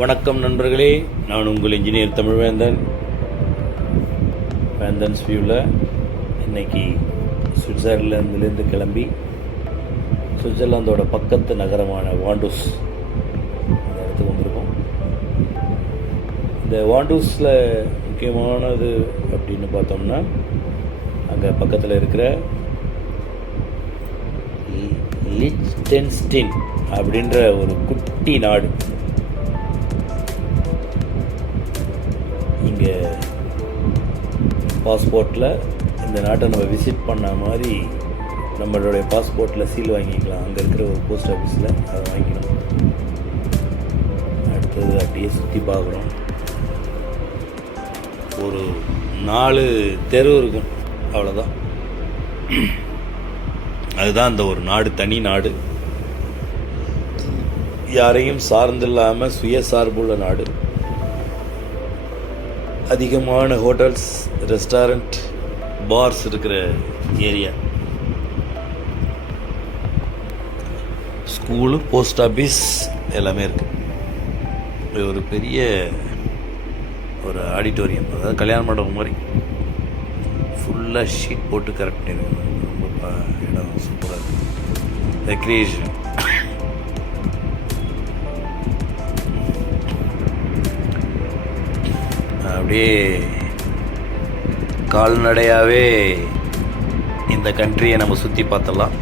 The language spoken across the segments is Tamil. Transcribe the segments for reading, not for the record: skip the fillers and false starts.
வணக்கம் நண்பர்களே, நான் உங்கள் இன்ஜினியர் தமிழ்வேந்தன். வேந்தன்ஸ் வியூவில் இன்றைக்கி சுவிட்சர்லாந்துலேருந்து கிளம்பி சுவிட்சர்லாந்தோட பக்கத்து நகரமான வாண்டூஸ் அந்த இடத்துக்கு வந்திருக்கோம். இந்த வாண்டூஸில் முக்கியமானது அப்படின்னு பார்த்தோம்னா, அங்கே பக்கத்தில் இருக்கிற லிச்டென்ஸ்டைன் அப்படின்ற ஒரு குட்டி நாடு. இங்கே பாஸ்போர்ட்டில் இந்த நாட்டை நம்ம விசிட் பண்ண மாதிரி நம்மளுடைய பாஸ்போர்ட்டில் சீல் வாங்கிக்கலாம். அங்கே இருக்கிற ஒரு போஸ்ட் ஆஃபீஸில் அதை வாங்கிக்கணும். அடுத்தது அப்படியே சுற்றி பார்க்குறோம். ஒரு 4 தெரு இருக்கும், அவ்வளோதான். அதுதான் அந்த ஒரு நாடு, தனி நாடு, யாரையும் சார்ந்தில்லாமல் சுயசார்புள்ள நாடு. அதிகமான ஹோட்டல்ஸ், ரெஸ்டாரண்ட், பார்ஸ் இருக்கிற ஏரியா. ஸ்கூலு, போஸ்ட் ஆஃபீஸ் எல்லாமே இருக்குது. ஒரு பெரிய ஒரு ஆடிட்டோரியம், அதாவது கல்யாண மண்டபம் மாதிரி ஃபுல்லாக ஷீட் போட்டு கரெக்ட் பண்ணியிருக்காங்க. ரொம்ப இடம் சூப்பராக இருக்குது. ரெக்ரியேஷன். அப்படியே கால்நடையாகவே இந்த கண்ட்ரியை நம்ம சுற்றி பார்த்தலாம்.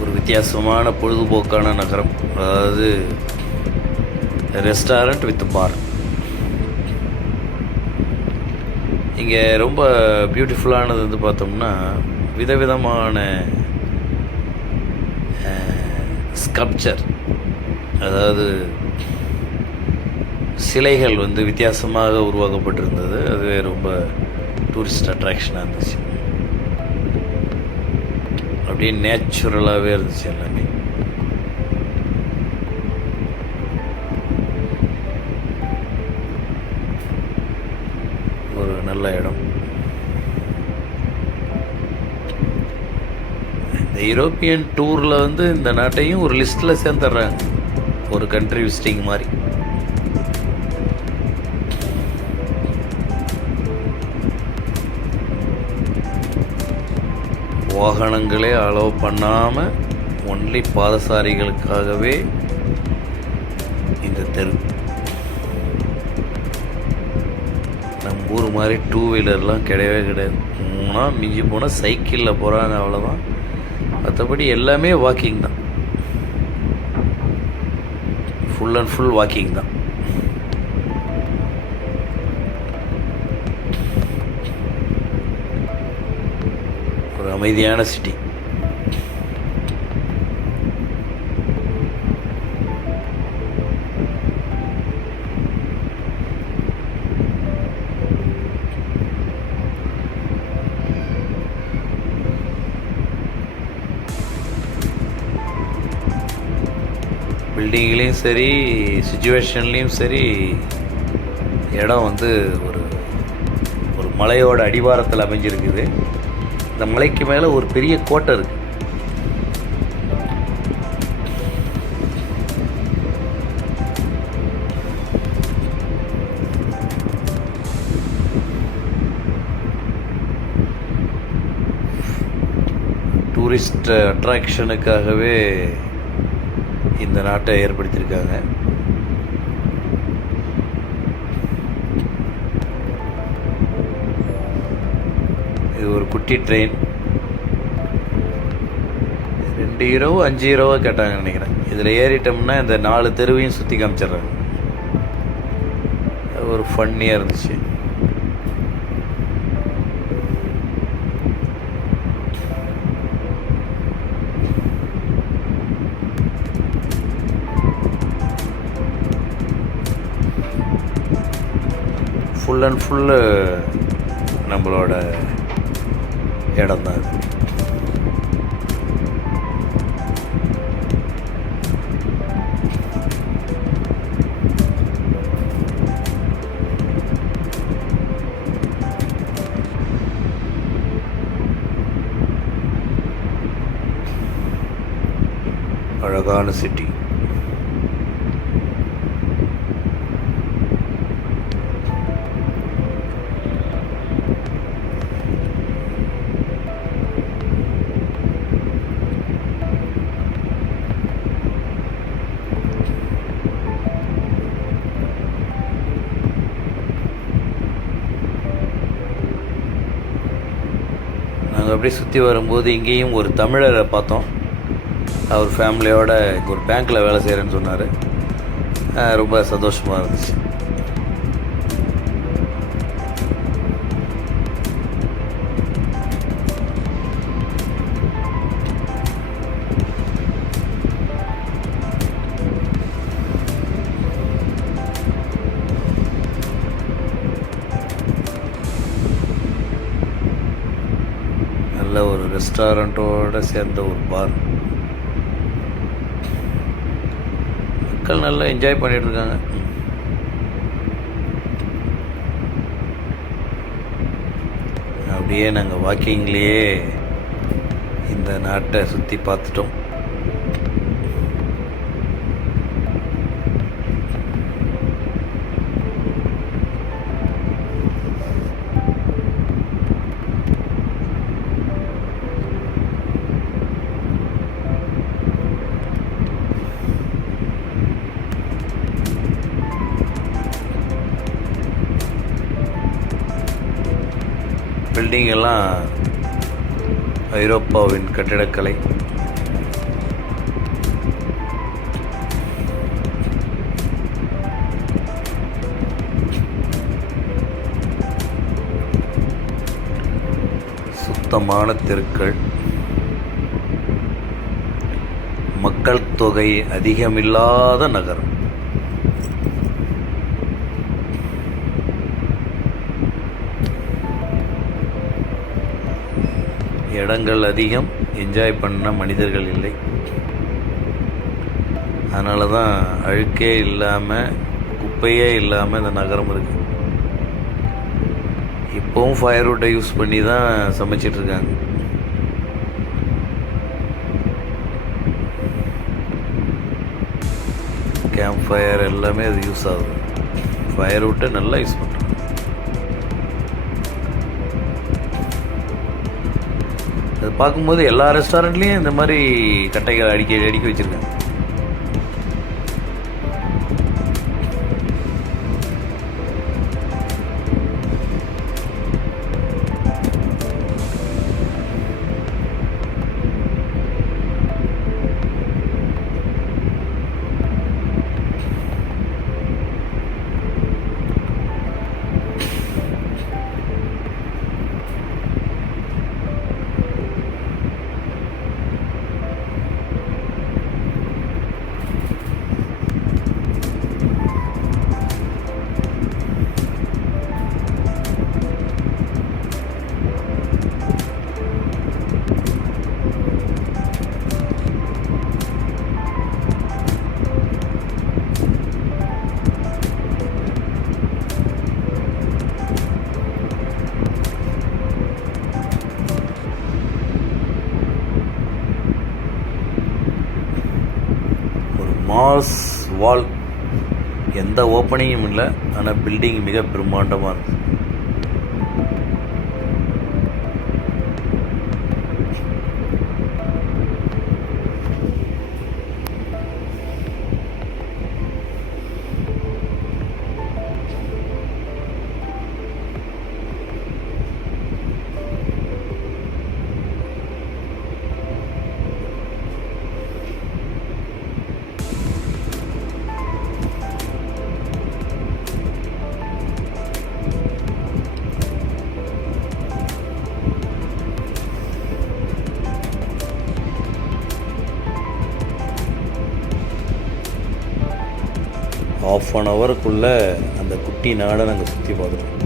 ஒரு வித்தியாசமான பொழுதுபோக்கான நகரம், அதாவது ரெஸ்டாரண்ட் வித் பார். இங்கே ரொம்ப பியூட்டிஃபுல்லானது வந்து பார்த்தோம்னா, விதவிதமான ஸ்கல்ப்சர், அதாவது சிலைகள் வந்து வித்தியாசமாக உருவாக்கப்பட்டிருந்தது. அதுவே ரொம்ப டூரிஸ்ட் அட்ராக்ஷனாக இருந்துச்சு. அப்படியே நேச்சுரலாகவே இருந்துச்சு எல்லாமே. ஒரு நல்ல இடம். இந்த யூரோப்பியன் டூரில் வந்து இந்த நாட்டையும் ஒரு லிஸ்ட்டில் சேர்ந்துடுறாங்க, ஒரு கண்ட்ரி விசிட்டிங் மாதிரி. வாகனங்களே அலோவ் பண்ணாமல் ஒன்லி பாதசாரிகளுக்காகவே இந்த தெரு. நம்ம ஊர் மாதிரி 2 வீலர்லாம் கிடையவே கிடையாது. மிஞ்சி போனால் சைக்கிளில் போகிறாங்க, அவ்வளோதான். மற்றபடி எல்லாமே வாக்கிங் தான், ஃபுல் அண்ட் ஃபுல் வாக்கிங் தான். ஒரு அமைதியான சிட்டி. பில்டிங்லேயும் சரி, சிச்சுவேஷன்லேயும் சரி, இடம் வந்து ஒரு ஒரு மலையோட அடிவாரத்தில் அமைஞ்சிருக்குது. இந்த மலைக்கு மேலே ஒரு பெரிய கோட்டை இருக்குது. டூரிஸ்ட் அட்ராக்ஷனுக்காகவே இந்த நாட்டை ஏற்படுத்தியிருக்காங்க. இது ஒரு குட்டி ட்ரெயின். 2 யூரோ 5 யூரோவா கேட்டாங்கன்னு நினைக்கிறேன். இதில் ஏறிட்டோம்னா இந்த 4 தெருவையும் சுற்றி காமிச்சிட்றாங்க. ஒரு ஃபன்னியாக இருந்துச்சு. ஃபுல் அண்ட் ஃபுல்லு நம்மளோட இடம் தான் அது. அழகான சிட்டி. நாங்கள் அப்படியே சுற்றி வரும்போது இங்கேயும் ஒரு தமிழரை பார்த்தோம். அவர் ஃபேமிலியோடு இங்கே ஒரு பேங்க்கில் வேலை செய்கிறேன்னு சொன்னார். ரொம்ப சந்தோஷமாக இருந்துச்சு. நல்ல ஒரு ரெஸ்டாரண்ட்டோடு சேர்ந்த ஒரு பார். மக்கள் நல்லா என்ஜாய் பண்ணிகிட்ருக்காங்க. அப்படியே நாங்கள் வாக்கிங்லேயே இந்த நாட்டை சுற்றி பார்த்துட்டோம். பில்டிங் எல்லாம் ஐரோப்பாவின் கட்டிடக்கலை. சுத்தமான தெருக்கள், மக்கள் தொகை அதிகமில்லாத நகரம். இடங்கள் அதிகம், என்ஜாய் பண்ண மனிதர்கள் இல்லை. அதனால தான் அழுக்கே இல்லாமல், குப்பையே இல்லாமல் இந்த நகரம் இருக்குது. இப்போவும் ஃபயர்வுட்டை யூஸ் பண்ணி தான் சமைச்சிட்ருக்காங்க. கேம்ப் ஃபயர் எல்லாமே அது யூஸ் ஆகுது. ஃபயர்வுட்டை நல்லா யூஸ் பண்ணுறாங்க. அது பார்க்கும்போது எல்லா ரெஸ்டாரண்ட்லேயும் இந்த மாதிரி கட்டைகள் அடுக்கி வச்சுருக்காங்க. மாஸ் வால், எந்த ஓப்பனிங்கும் இல்லை, ஆனால் பில்டிங் மிக பிரம்மாண்டமாக இருக்குது. ஆஃப் அன் ஹவருக்குள்ளே அந்த குட்டி நாடை நாங்கள் சுற்றி பார்த்துட்டோம்.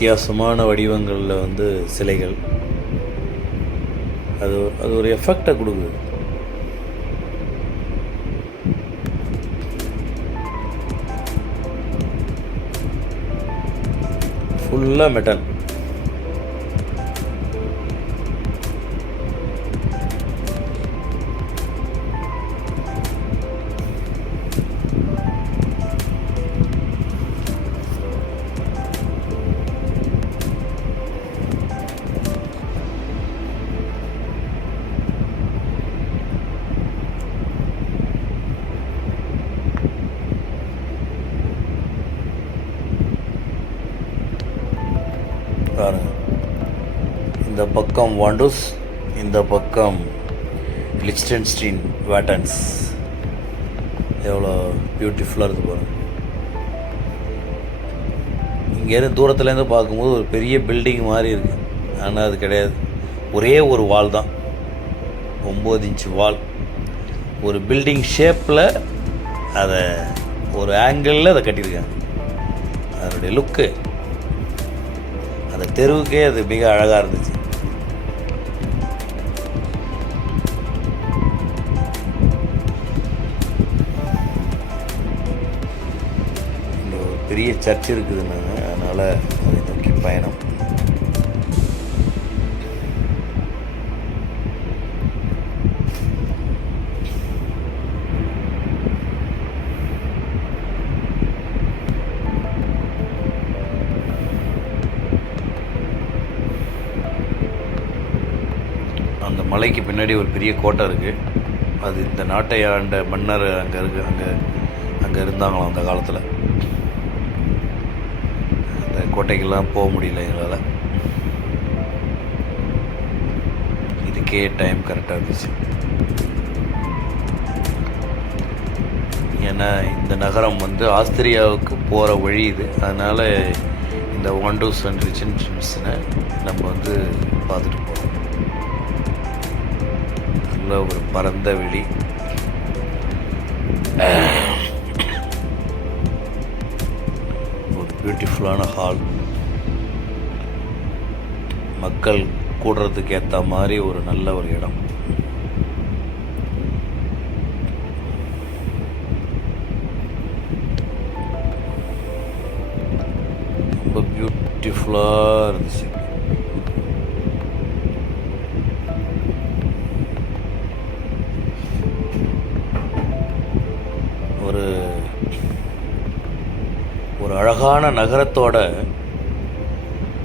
வித்தியாசமான வடிவங்களில் சிலைகள், அது ஒரு எஃபெக்டை கொடுக்குது. ஃபுல்லாக மெட்டல். பாருங்க, இந்த பக்கம் வாண்டூஸ், இந்த பக்கம் லிச்டன்ஸ்டீன் வேட்டன்ஸ். எவ்வளோ பியூட்டிஃபுல்லாக இருக்குது பாருங்கள். இங்கேருந்து தூரத்துலேருந்து பார்க்கும்போது ஒரு பெரிய பில்டிங் மாதிரி இருக்குது, ஆனால் அது கிடையாது. ஒரே ஒரு வால் தான், 9 இன்ச்சு வால். ஒரு பில்டிங் ஷேப்பில் அதை ஒரு ஆங்கிளில் அதை கட்டியிருக்காங்க. அதனுடைய லுக்கு, அந்த தெருவுக்கே அது மிக அழகாக இருந்துச்சு. இங்கே ஒரு பெரிய சர்ச் இருக்குதுன்னாங்க, அதனால் அதை நோக்கி பயணம். அந்த மலைக்கு பின்னாடி ஒரு பெரிய கோட்டை இருக்குது. அது இந்த நாட்டை ஆண்ட மன்னர் அங்கே இருக்குது, அங்கே இருந்தாங்களாம் அந்த காலத்தில். அந்த கோட்டைக்கெல்லாம் போக முடியல எங்களால். இதுக்கே டைம் கரெக்டாக இருந்துச்சு. ஏன்னா இந்த நகரம் ஆஸ்திரியாவுக்கு போகிற வழி இது. அதனால் இந்த வாண்டூஸ் அண்ட் லிச்டன்ஸ்டீனை நம்ம பார்த்துட்டு போகிறோம். நல்ல ஒரு பரந்த வெளி. ஒரு பியூட்டிஃபுல்லான ஹால். மக்கள் கூடுறதுக்கு ஏற்ற மாதிரி ஒரு நல்ல ஒரு இடம். ரொம்ப பியூட்டிஃபுல்லாக இருந்துச்சு. ஒரு அழகான நகரத்தோட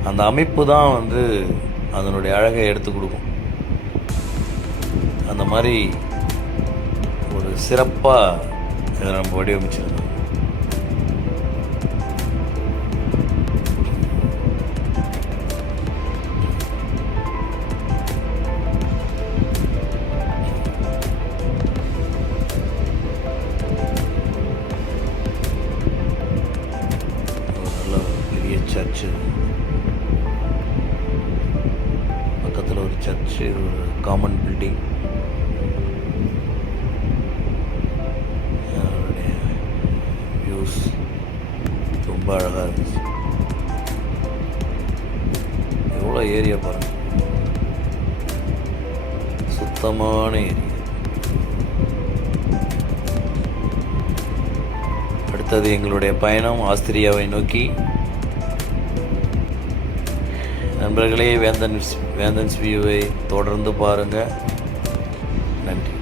அந்த அமைப்பு தான் அதனுடைய அழகை எடுத்து கொடுக்கும். அந்த மாதிரி ஒரு சிறப்பாக இதை நம்ம வடிவமைச்சிருந்தோம். சர்ச்சு, பக்கத்தில் ஒரு சர்ச்சு, ஒரு காமன் பில்டிங். அதனுடைய வியூஸ் ரொம்ப அழகாக இருந்துச்சு. எவ்வளோ ஏரியா பாருங்கள், சுத்தமான ஏரியா. அடுத்தது எங்களுடைய பயணம் ஆஸ்திரியாவை நோக்கி. நண்பர்களே, வேந்தன்ஸ் வியூவை தொடர்ந்து பாருங்கள். நன்றி.